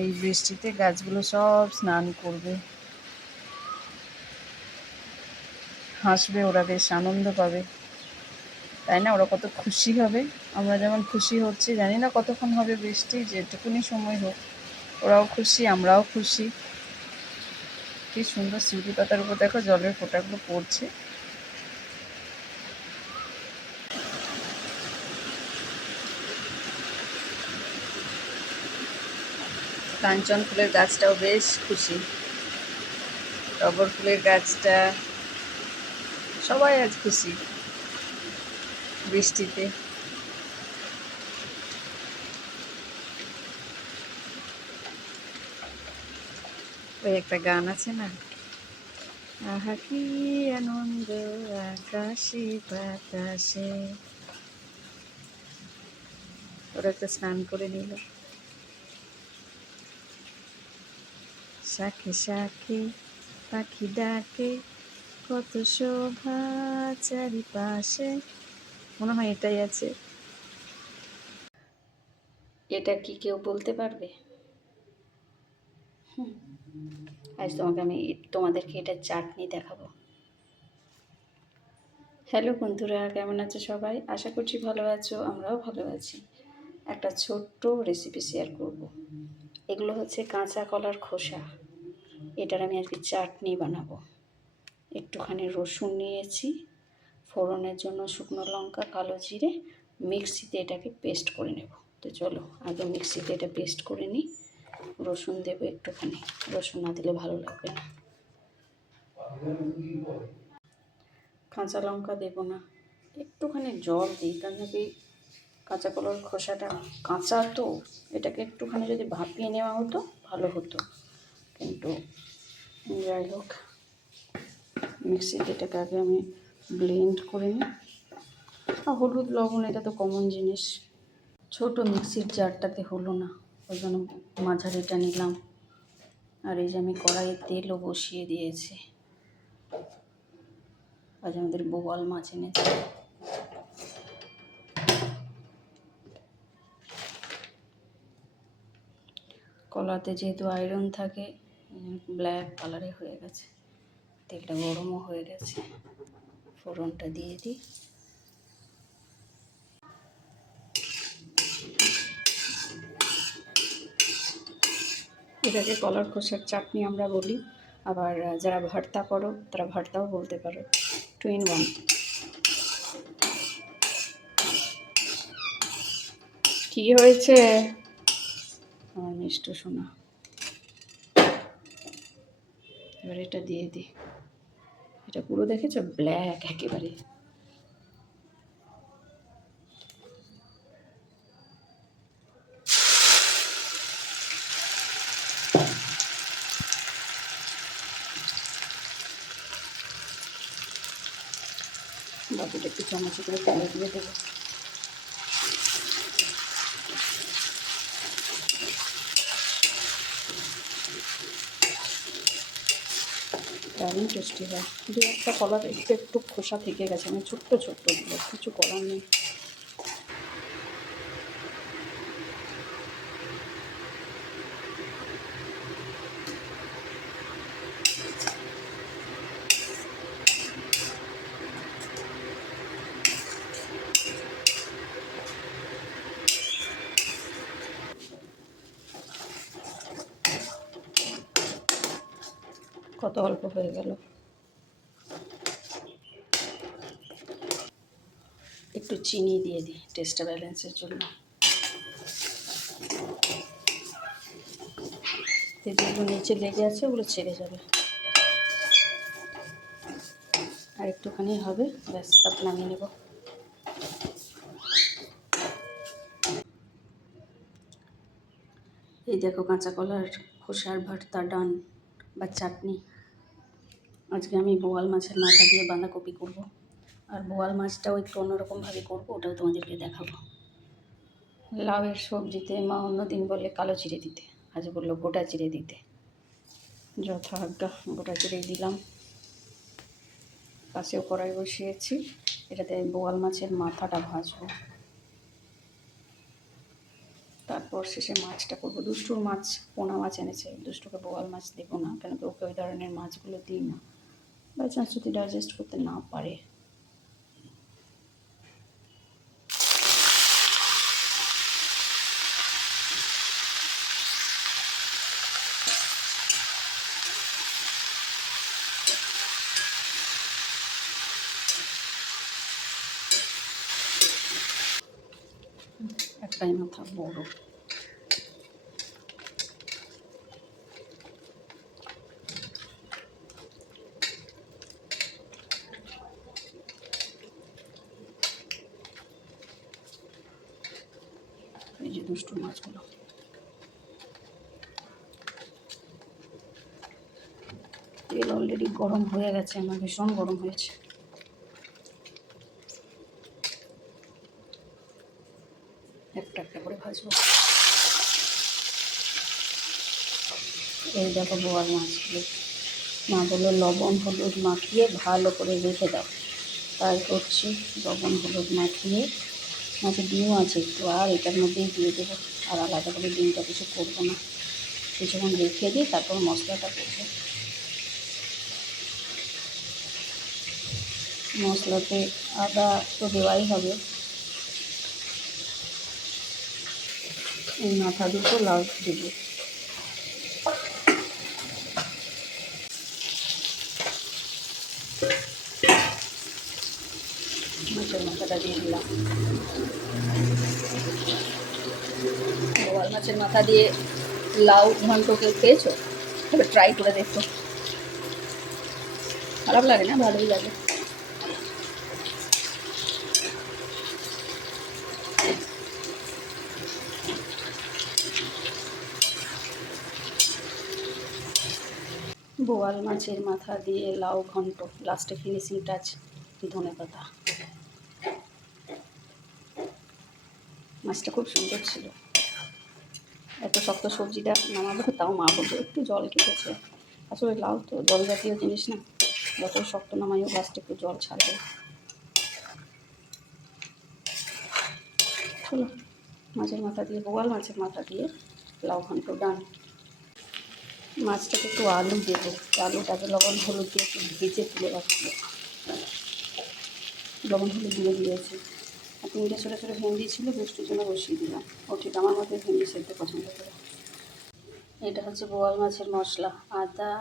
এই বৃষ্টিতে গাছগুলো সব স্নান করবে, হাসবে, ওরা বেশ আনন্দ পাবে, তাই না? ওরা কত খুশি হবে। আমরা যেমন খুশি হচ্ছি, জানি না কতক্ষণ হবে বৃষ্টি, যেটুকুনি সময় হোক ওরাও খুশি, আমরাও খুশি। কি সুন্দর শিউলি পাতার উপর দেখো জলের ফোঁটাগুলো পড়ছে। কাঞ্চন ফুলের গাছটাও বেশ খুশি, টগর ফুলের গাছটা, সবাই আজ খুশি বৃষ্টিতে। ওই একটা গান আছে না, আহা কি আনন্দ আকাশে বাতাসে। ওরা একটা স্নান করে নিল, শাখে শাখে পাখি ডাকে, কত শোভা চারিপাশে। মনে হয় এটাই আছে। এটা কি কেউ বলতে পারবে? আজ তোমাদেরকে এটা চাটনি দেখাবো। হ্যালো বন্ধুরা, কেমন আছো সবাই? আশা করছি ভালো আছো, আমরাও ভালো আছি। একটা ছোট্ট রেসিপি শেয়ার করব। এগুলো হচ্ছে কাঁচা কলার খোসা, এটার আমি আজকে চাটনি বানাবো। একটুখানি রসুন নিয়েছি, ফোড়নের জন্য শুকনো লঙ্কা, কালো জিরে, মিক্সিতে এটাকে পেস্ট করে নেব। তো চলো আগে মিক্সিতে এটা পেস্ট করে নিই। রসুন দেবো একটুখানি, রসুন না দিলে ভালো লাগবে না। কাঁচা লঙ্কা দেবো না, একটুখানি জল দিই, কারণ কি কাঁচা কলার খোসাটা কাঁচা, তো এটাকে একটুখানি যদি ভাপিয়ে নেওয়া হতো ভালো হতো, কিন্তু যাই হোক, মিক্সিতে এটাকে আগে আমি ব্লেন্ড করে নিই। আর হলুদ লবণ এটা তো কমন জিনিস, ছোট মিক্সির জারটাতে হলো না, ওই জন্য মাঝারিটা নিলাম। আর এই যে আমি কড়াইয়ে তেলও বসিয়ে দিয়েছি। আজ আমাদের বোয়াল মাছ এনেছে। কলাতে যেহেতু আয়রন থাকে, ব্ল্যাক কালারে হয়ে গেছে। তেলটা গরমও হয়ে গেছে, ফোড়নটা দিয়ে দিই। এটাকে কলার খোসার চাটনি আমরা বলি, আবার যারা ভর্তা করো তারা ভর্তাও বলতে পারো, 2 in 1। কি হয়েছে আমার মিষ্টি সোনা? এবার এটা দিয়ে দিই। এটা পুরো দেখেছো ব্ল্যাক একেবারে। বাকিটা একটু চামচে করে তেলে দিয়ে দেবো। দারুণ টেস্টি হয়। দু একটা কলার একটু একটু খোসা থেকে গেছে, মানে ছোট্ট ছোট্টগুলো, কিছু করার নেই। কত অল্প হয়ে গেল। একটু চিনি দিয়ে দিই টেস্টটা ব্যালেন্সের জন্য। যেগুলো নিচে লেগে আছে ওগুলো ছেড়ে যাবে। আর একটুখানি হবে, ব্যাস, তারপর নামিয়ে নেব। এই দেখো কাঁচা কলার খোসার ভর্তা ডান, বা চাটনি। আজকে আমি বোয়াল মাছের মাথা দিয়ে বাঁধাকপি করব, আর বোয়াল মাছটাও একটু অন্যরকমভাবে করবো, ওটাও তোমাদেরকে দেখাবো। লাউয়ের সবজিতে মা অন্যদিন বলে কালো জিরে দিতে, আজ বললো গোটা জিরে দিতে। যথাজ্ঞা গোটা জিরেই দিলাম। পাশেও কড়াই বসিয়েছি, এটাতে বোয়াল মাছের মাথাটা ভাজবো। তারপর শেষে মাছটা করবো। দুষ্টুর মাছ, পোনা মাছ এনেছে, দুষ্টুকে বোয়াল মাছ দেবো না, কেন কি ওকে ওই ধরনের মাছগুলো দিই না, বাই চান্স যদি ডাইজেস্ট করতে না পারে। একটাই মাথা বড়। এই যে দুষ্টুর মাছগুলো। তেল অলরেডি গরম হয়ে গেছে, আমার ভীষণ গরম হয়েছে। একটা একটা করে ভাজবো। এই দেখো বোয়াল মাছগুলো, মা বললো লবণ হলুদ মাখিয়ে ভালো করে রেখে দাও, তাই করছি। লবণ হলুদ মাখিয়ে, মাছের ডিমও আছে একটু, আর এটার মধ্যেই দিয়ে দেবো। আর আলাদা করে ডিমটা কিছু করবো না, কিছুক্ষণ রেখে দিই, তারপর মশলাটা করবো। মশলাতে আদা তো দেওয়াই হবে। এই মাথা দুটো লাউড দেবো। মাছের মাথাটা দিয়ে দিলাম। বোয়াল মাছের মাথা দিয়ে লাউ ঘন্ট কেউ খেয়েছো? এবার ট্রাই করে দেখো, খারাপ লাগে না, ভালোই লাগে। বোয়াল মাছের মাথা দিয়ে লাউ ঘন্ট, লাস্টে ফিনিশিং টাচ ধনেপাতা। মাছটা খুব সুন্দর ছিল। এত শক্ত সবজিটা নামাবো, তাও মা বলতো একটু জল কেটেছে। আসলে লাউ তো জল জাতীয় জিনিস না, যত শক্ত নামাইও লাস্টে একটু জল ছাড়বে। চলো, মাছের মাথা দিয়ে, বোয়াল মাছের মাথা দিয়ে লাউ ঘন্ট ডান। মাছটাকে একটু আলু দেবো, আলুটাকে লবণ হলুদ দিয়ে একটু ভেজে তুলে রাখবো। লবণ হলুদ দিয়ে দিয়েছি। আর তিনটে ছোটো ছোটো ভেন্ডি ছিল, দুষ্টুর জন্য বসিয়ে দিলাম। ও ঠিক আমার মধ্যে ভেন্ডি সেদ্ধ পছন্দ করে। এটা হচ্ছে বোয়াল মাছের মশলা। আদা,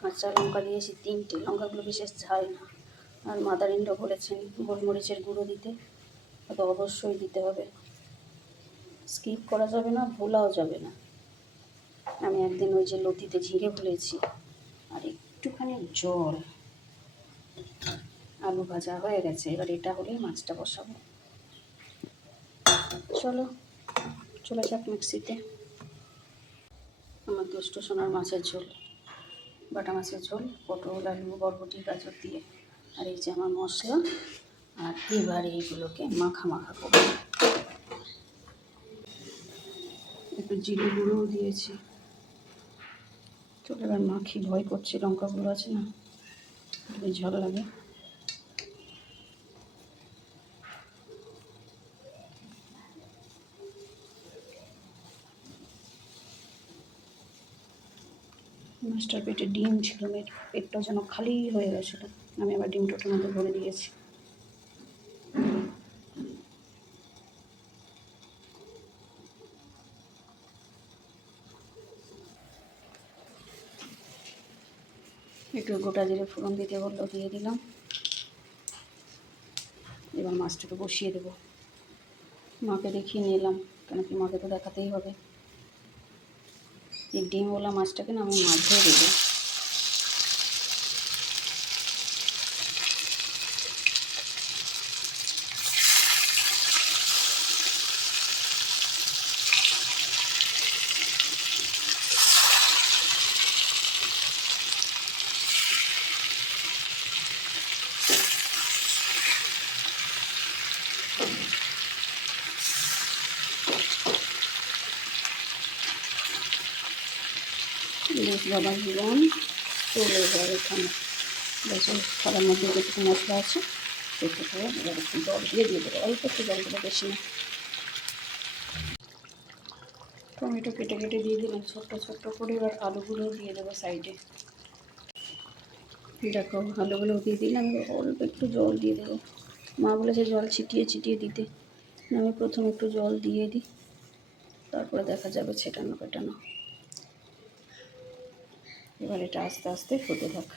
কাঁচা লঙ্কা দিয়েছি 3টে, লঙ্কাগুলো বিশেষ ঝাল না। আর মাদার ইন ল বলেছেন গোলমরিচের গুঁড়ো দিতে, তো অবশ্যই দিতে হবে, স্কিপ করা যাবে না, ভোলাও যাবে না। আমি একদিন ওই যে লতিতে ঝিঙে ভুলেছি। আর একটুখানি জল। আলু ভাজা হয়ে গেছে, এবার এটা হলেই মাছটা বসাবো। চলো চলে যাক মিক্সিতে। আমার দুষ্টু সোনার মাছের ঝোল, বাটা মাছের ঝোল, পটল আলু বরবটি গাজর দিয়ে। আর এই যে আমার মশলা। আর এবার এইগুলোকে মাখা মাখা করবো। একটু জিরে গুঁড়োও দিয়েছি। চলো এবার মাখি, ভয় করছি, লঙ্কাগুলো আছে না, খুবই ঝাল লাগে। মাছটার পেটে ডিম ছিল, পেটটা যেন খালি হয়ে গেছিলো, আমি আবার ডিমটার মধ্যে ভরে দিয়েছি। একটু গোটা জিরে ফোড়ন দিতে বললো, দিয়ে দিলাম। এবার মাছটাকে বসিয়ে দেবো। মাকে দেখিয়ে নিলাম, কেন কি মাকে তো দেখাতেই হবে। এই ডিমওয়ালা মাছটাকে না আমি মাঝে দেবো। বেশ বাবা জীবন চলে যায় এখানে। বেশ খাবার মধ্যে যেটুকু মশলা আছে সেটুকু এবার একটু জল দিয়ে দেবো, অল্প একটু জল দেবো, বেশি না। টমেটো কেটে কেটে দিয়ে দিলাম ছোট্ট ছোট্ট করে। এবার আলুগুলো দিয়ে দেবো সাইডে। দেখো আলুগুলো দিয়ে দিলাম, অল্প একটু জল দিয়ে দেবো। মা বলেছে জল ছিটিয়ে ছিটিয়ে দিতে, আমি প্রথমে একটু জল দিয়ে দিই, তারপরে দেখা যাবে ছেটানো পেটানো। এবার এটা আস্তে আস্তে ফুটে থাক,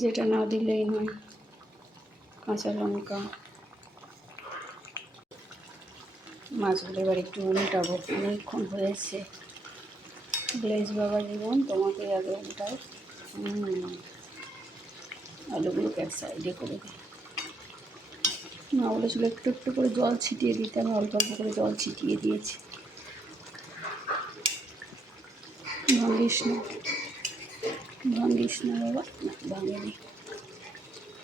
যেটা না দিলেই নয়। কাঁচা লঙ্কা, মাছগুলো এবার একটু উল্টাবো, অনেকক্ষণ হয়েছে। গ্লেজ বাবা জীবন তোমাকে আগে উল্টাও। আলুগুলোকে এক সাইডে করে দিই। মা বলেছিল একটু একটু করে জল ছিটিয়ে দিতে, আমি অল্প অল্প করে জল ছিটিয়ে দিয়েছি। ভাঙিস না, ভাঙিস না বাবা, না ভাঙেনি।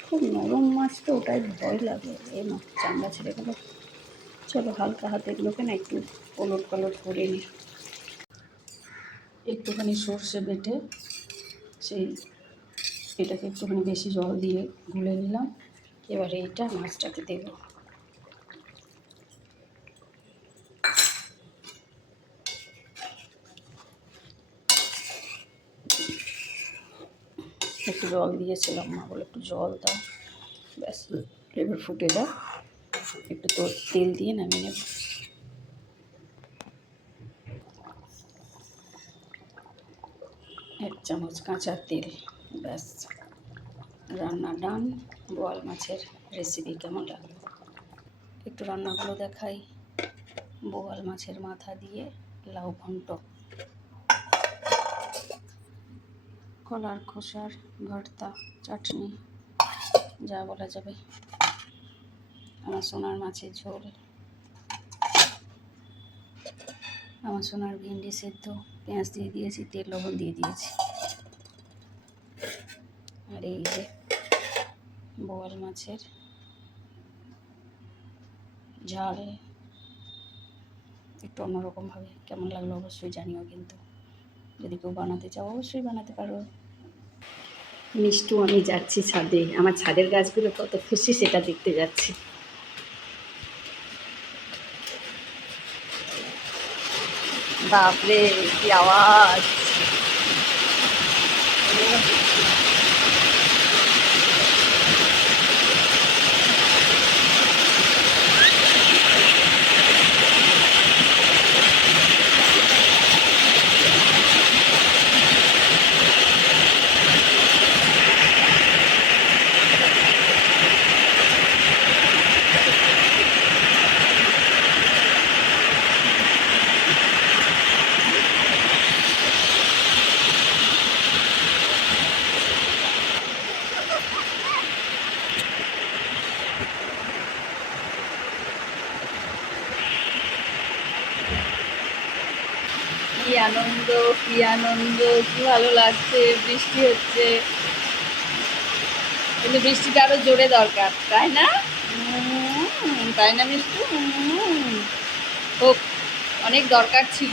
খুব নরম মাছ তো, ওটাই ভয় লাগে। এই মা চামড়া ছেড়ে গেল। চলো হালকা হাতে এগুলোকে না একটু ওলট পালট করে নিই। একটুখানি সর্ষে বেটে এটাকে একটুখানি বেশি জল দিয়ে গুলে নিলাম। এবার এইটা মাছটাকে দেবো। একটু জল দিয়েছিলাম, মা বলে একটু জল দাও, ব্যাস এবার ফুটে দাও। একটু তো তেল দিয়ে নামিয়ে নেব। এক চামচ কাঁচা তেল, ব্যাস রান্না ডান। বোয়াল মাছের রেসিপি কেমন লাগলো একটু রান্নাগুলো দেখাই। বোয়াল মাছের মাথা দিয়ে লাউ ঘন্ট, কলার খোসার ভর্তা, চাটনি, যা বলা যাবে। আমার সোনার মাছের ঝোল, আমার সোনার ভেন্ডি সেদ্ধ, পেঁয়াজ দিয়ে দিয়েছি, তেল লবণ দিয়ে দিয়েছি। আর এই যে বোয়াল মাছের ঝাল, একটু অন্যরকমভাবে কেমন লাগলো অবশ্যই জানিও। কিন্তু যদি কেউ বানাতে চাও অবশ্যই বানাতে পারো। মিষ্টু আমি যাচ্ছি ছাদে, আমার ছাদের গাছগুলো কত খুশি সেটা দেখতে যাচ্ছি। বাপরে কি আওয়াজ! কি আনন্দ, কি আনন্দ, কি ভালো লাগছে। বৃষ্টি হচ্ছে, কিন্তু বৃষ্টিটা আরো জোরে দরকার, তাই না? তাই না মিষ্টু? হোক, অনেক দরকার ছিল।